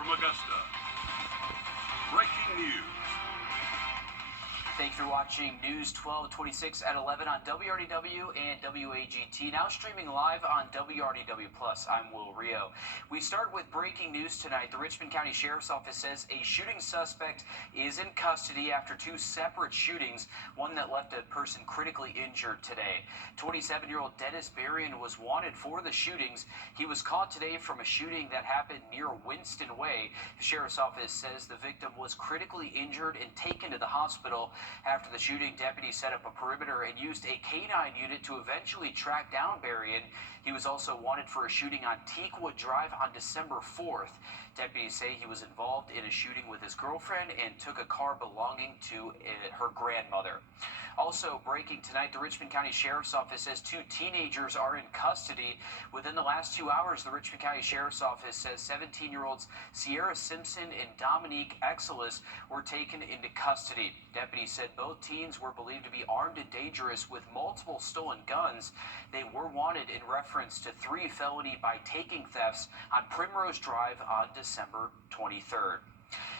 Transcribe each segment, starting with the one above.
from Augusta. Breaking news. Thanks for watching News 1226 at 11 on WRDW and WAGT. Now streaming live on WRDW+. I'm Wrdw. We start with breaking news tonight. The Richmond County Sheriff's Office says a shooting suspect is in custody after two separate shootings, one that left a person critically injured today. 27-year-old Dennis Berrien was wanted for the shootings. He was caught today from a shooting that happened near Winston Way. The Sheriff's Office says the victim was critically injured and taken to the hospital. After the shooting, deputies set up a perimeter and used a K-9 unit to eventually track down Berrien. He was also wanted for a shooting on Teakwood Drive on December 4th. Deputies say he was involved in a shooting with his girlfriend and took a car belonging to her grandmother. Also breaking tonight, the Richmond County Sheriff's Office says two teenagers are in custody. Within the last 2 hours, the Richmond County Sheriff's Office says 17-year-olds Sierra Simpson and Dominique Exelis were taken into custody. Deputies said both teens were believed to be armed and dangerous with multiple stolen guns. They were wanted in reference to 3 felony by taking thefts on Primrose Drive on December 23rd.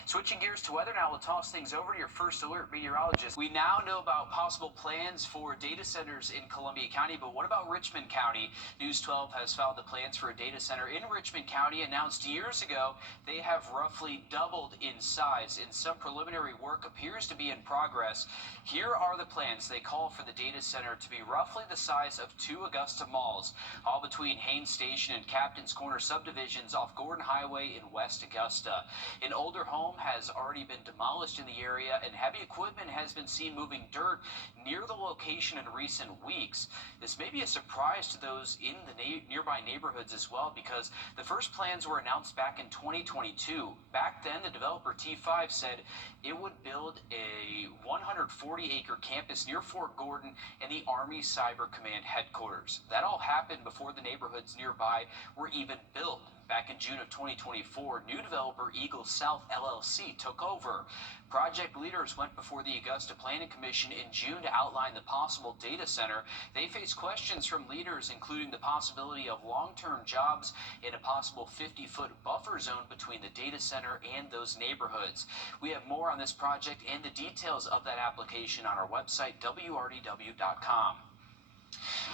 Switching gears to weather now, we'll toss things over to your first alert meteorologist. We now know about possible plans for data centers in Columbia County, but what about Richmond County? News 12 has filed the plans for a data center in Richmond County. Announced years ago, they have roughly doubled in size, and some preliminary work appears to be in progress. Here are the plans. They call for the data center to be roughly the size of 2 Augusta malls, all between Haines Station and Captain's Corner subdivisions off Gordon Highway in West Augusta. An older home has already been demolished in the area, and heavy equipment has been seen moving dirt near the location in recent weeks. This may be a surprise to those in the nearby neighborhoods as well, because the first plans were announced back in 2022. Back then, the developer T5 said it would build a 140-acre campus near Fort Gordon and the Army Cyber Command headquarters. That all happened before the neighborhoods nearby were even built. Back in June of 2024, new developer Eagle South LLC took over. Project leaders went before the Augusta Planning Commission in June to outline the possible data center. They faced questions from leaders, including the possibility of long-term jobs and a possible 50-foot buffer zone between the data center and those neighborhoods. We have more on this project and the details of that application on our website, wrdw.com.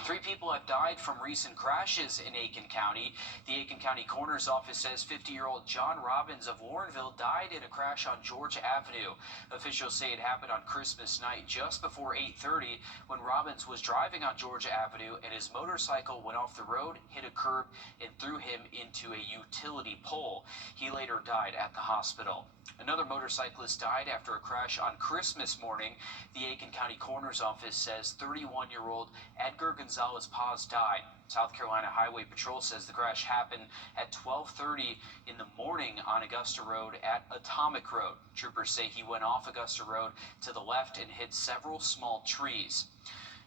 3 people have died from recent crashes in Aiken County. The Aiken County Coroner's Office says 50-year-old John Robbins of Warrenville died in a crash on Georgia Avenue. Officials say it happened on Christmas night just before 8:30 when Robbins was driving on Georgia Avenue and his motorcycle went off the road, hit a curb, and threw him into a utility pole. He later died at the hospital. Another motorcyclist died after a crash on Christmas morning. The Aiken County Coroner's Office says 31-year-old Edgar Gonzalez Paz died. South Carolina Highway Patrol says the crash happened at 12:30 in the morning on Augusta Road at Atomic Road. Troopers say he went off Augusta Road to the left and hit several small trees.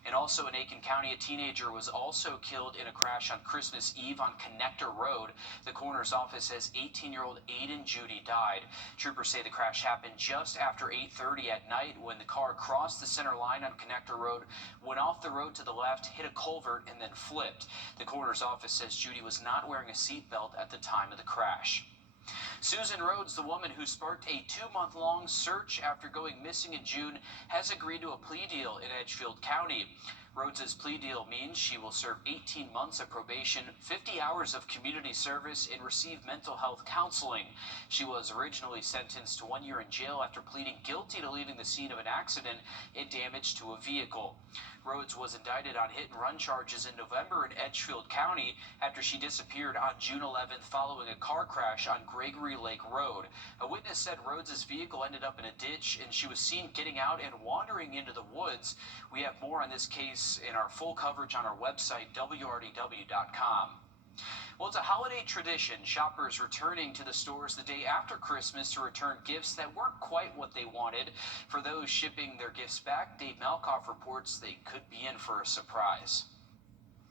And also in Aiken County, a teenager was also killed in a crash on Christmas Eve on Connector Road. The coroner's office says 18-year-old Aiden Judy died. Troopers say the crash happened just after 8:30 at night when the car crossed the center line on Connector Road, went off the road to the left, hit a culvert, and then flipped. The coroner's office says Judy was not wearing a seatbelt at the time of the crash. Susan Rhodes, the woman who sparked a 2-month-long search after going missing in June, has agreed to a plea deal in Edgefield County. Rhodes' plea deal means she will serve 18 months of probation, 50 hours of community service, and receive mental health counseling. She was originally sentenced to 1 year in jail after pleading guilty to leaving the scene of an accident and damage to a vehicle. Rhodes was indicted on hit-and-run charges in November in Edgefield County after she disappeared on June 11th following a car crash on Gregory Lake Road. A witness said Rhodes' vehicle ended up in a ditch and she was seen getting out and wandering into the woods. We have more on this case in our full coverage on our website, wrdw.com. Well, it's a holiday tradition, shoppers returning to the stores the day after Christmas to return gifts that weren't quite what they wanted. For those shipping their gifts back, Dave Malkoff reports they could be in for a surprise.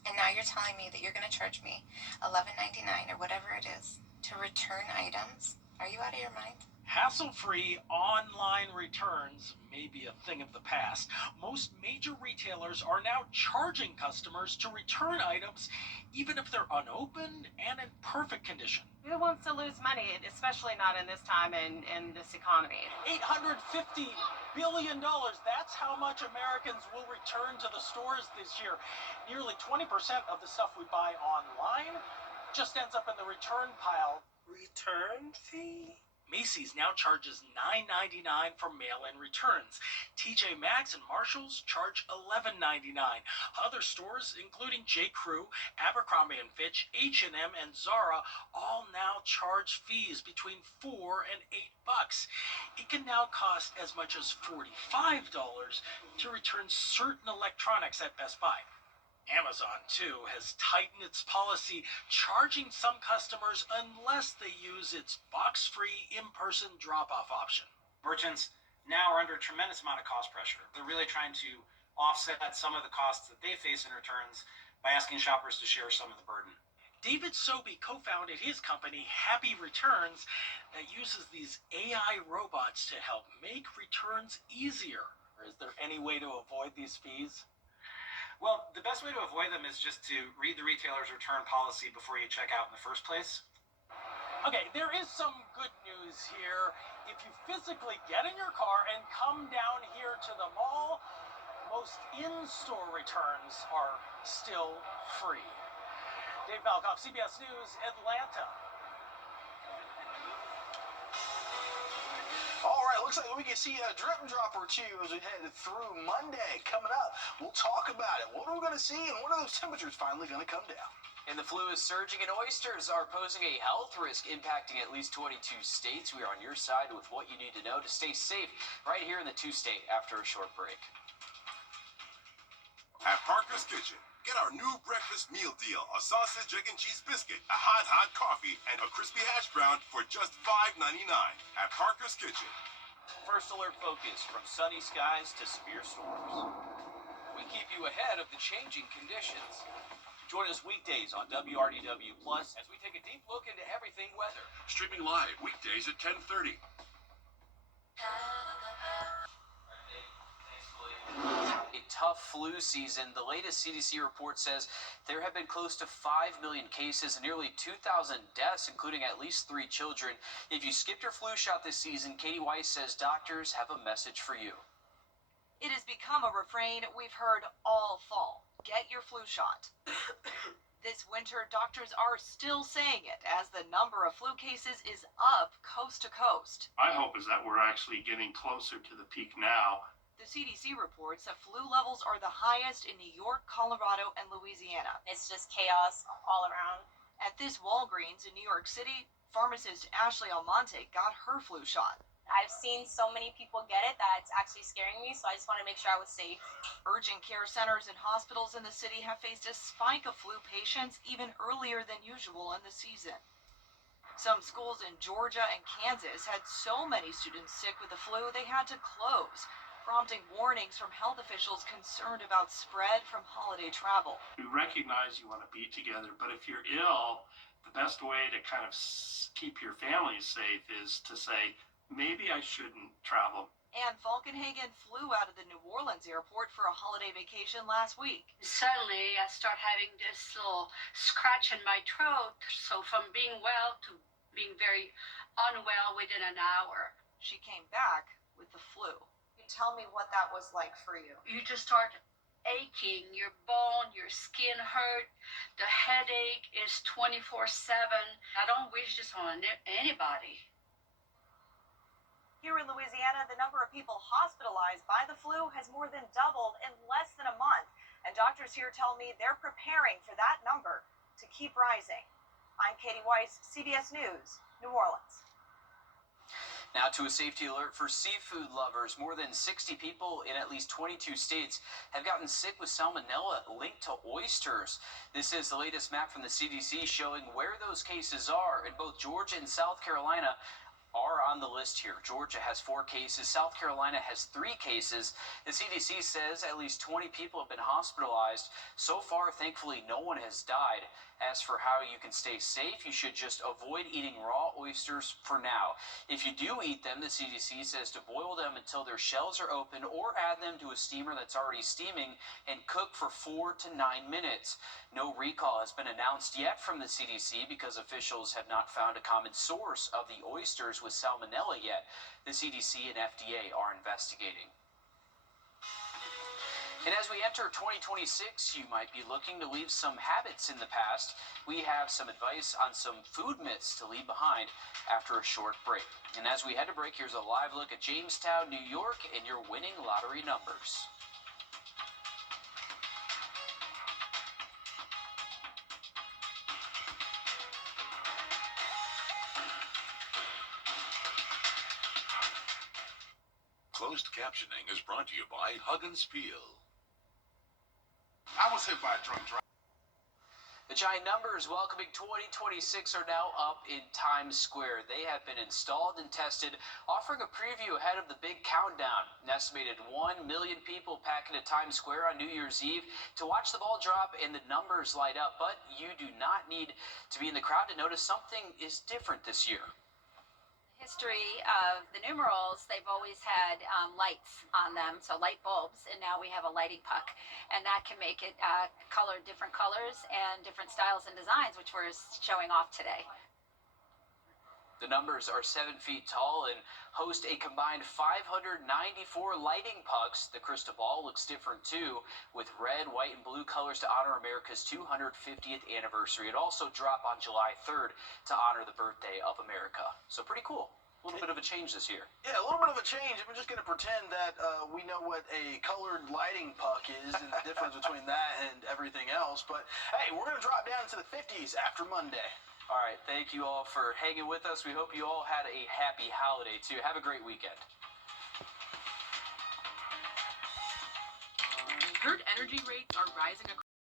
And now you're telling me that you're going to charge me $11.99 or whatever it is to return items? Are you out of your mind? Hassle-free online returns may be a thing of the past. Most major retailers are now charging customers to return items even if they're unopened and in perfect condition. Who wants to lose money, especially not in this time and in this economy? $850 billion. That's how much Americans will return to the stores this year. Nearly 20% of the stuff we buy online just ends up in the return pile. Return fee? Macy's now charges $9.99 for mail-in returns. TJ Maxx and Marshalls charge $11.99. Other stores, including J.Crew, Abercrombie & Fitch, H&M, and Zara, all now charge fees between $4 and $8. It can now cost as much as $45 to return certain electronics at Best Buy. Amazon, too, has tightened its policy, charging some customers unless they use its box-free in-person drop-off option. Merchants now are under a tremendous amount of cost pressure. They're really trying to offset some of the costs that they face in returns by asking shoppers to share some of the burden. David Sobey co-founded his company, Happy Returns, that uses these AI robots to help make returns easier. Is there any way to avoid these fees? Well, the best way to avoid them is just to read the retailer's return policy before you check out in the first place. Okay, there is some good news here. If you physically get in your car and come down here to the mall, most in-store returns are still free. Dave Malkoff, CBS News, Atlanta. All right, looks like we can see a drip drop or two as we head through Monday. Coming up, we'll talk about it. What are we going to see, and when are those temperatures finally going to come down? And the flu is surging, and oysters are posing a health risk impacting at least 22 states. We are on your side with what you need to know to stay safe right here in the two-state after a short break. At Parker's Kitchen, get our new breakfast meal deal. A sausage, egg, and cheese biscuit, a hot coffee, and a crispy hash brown for just $5.99 at Parker's Kitchen. First Alert Focus, from sunny skies to severe storms. We keep you ahead of the changing conditions. Join us weekdays on WRDW Plus as we take a deep look into everything weather. Streaming live weekdays at 10:30. A tough flu season. The latest CDC report says there have been close to 5 million cases and nearly 2,000 deaths, including at least 3 children. If you skipped your flu shot this season, Katie Weiss says doctors have a message for you. It has become a refrain we've heard all fall. Get your flu shot. This winter, doctors are still saying it as the number of flu cases is up coast to coast. My hope is that we're actually getting closer to the peak now. The CDC reports that flu levels are the highest in New York, Colorado, and Louisiana. It's just chaos all around. At this Walgreens in New York City, pharmacist Ashley Almonte got her flu shot. I've seen so many people get it that it's actually scaring me, so I just want to make sure I was safe. Urgent care centers and hospitals in the city have faced a spike of flu patients even earlier than usual in the season. Some schools in Georgia and Kansas had so many students sick with the flu they had to close, prompting warnings from health officials concerned about spread from holiday travel. We recognize you want to be together, but if you're ill, the best way to kind of keep your family safe is to say, maybe I shouldn't travel. Ann Falkenhagen flew out of the New Orleans airport for a holiday vacation last week. Suddenly, I start having this little scratch in my throat. So from being well to being very unwell within an hour. She came back with the flu. Tell me what that was like for you. You just start aching, your bone, your skin hurt, the headache is 24/7. I don't wish this on anybody. Here in Louisiana, the number of people hospitalized by the flu has more than doubled in less than a month. And doctors here tell me they're preparing for that number to keep rising. I'm Katie Weiss, CBS News, New Orleans. Now to a safety alert for seafood lovers. More than 60 people in at least 22 states have gotten sick with salmonella linked to oysters. This is the latest map from the CDC showing where those cases are. In both Georgia and South Carolina, are on the list here. Georgia has 4 cases. South Carolina has 3 cases. The CDC says at least 20 people have been hospitalized. So far, thankfully, no one has died. As for how you can stay safe, you should just avoid eating raw oysters for now. If you do eat them, the CDC says to boil them until their shells are open or add them to a steamer that's already steaming and cook for 4 to 9 minutes. No recall has been announced yet from the CDC because officials have not found a common source of the oysters with salmonella yet. The CDC and FDA are investigating. And as we enter 2026, you might be looking to leave some habits in the past. We have some advice on some food myths to leave behind after a short break. And as we head to break, here's a live look at Jamestown, New York, and your winning lottery numbers. Closed captioning is brought to you by Hug and Spiel. I was hit by a drunk driver. The giant numbers welcoming 2026 are now up in Times Square. They have been installed and tested, offering a preview ahead of the big countdown. An estimated 1 million people pack into Times Square on New Year's Eve to watch the ball drop and the numbers light up. But you do not need to be in the crowd to notice something is different this year. History of the numerals, they've always had lights on them, so light bulbs, and now we have a lighting puck, and that can make it color different colors and different styles and designs, which we're showing off today. The numbers are 7 feet tall and host a combined 594 lighting pucks. The crystal ball looks different too, with red, white, and blue colors to honor America's 250th anniversary. It also dropped on July 3rd to honor the birthday of America. So pretty cool. A little bit of a change this year. Yeah, a little bit of a change. We're just going to pretend that we know what a colored lighting puck is and the difference between that and everything else. But hey, we're going to drop down into the 50s after Monday. All right, thank you all for hanging with us. We hope you all had a happy holiday, too. Have a great weekend. Herd energy rates are rising across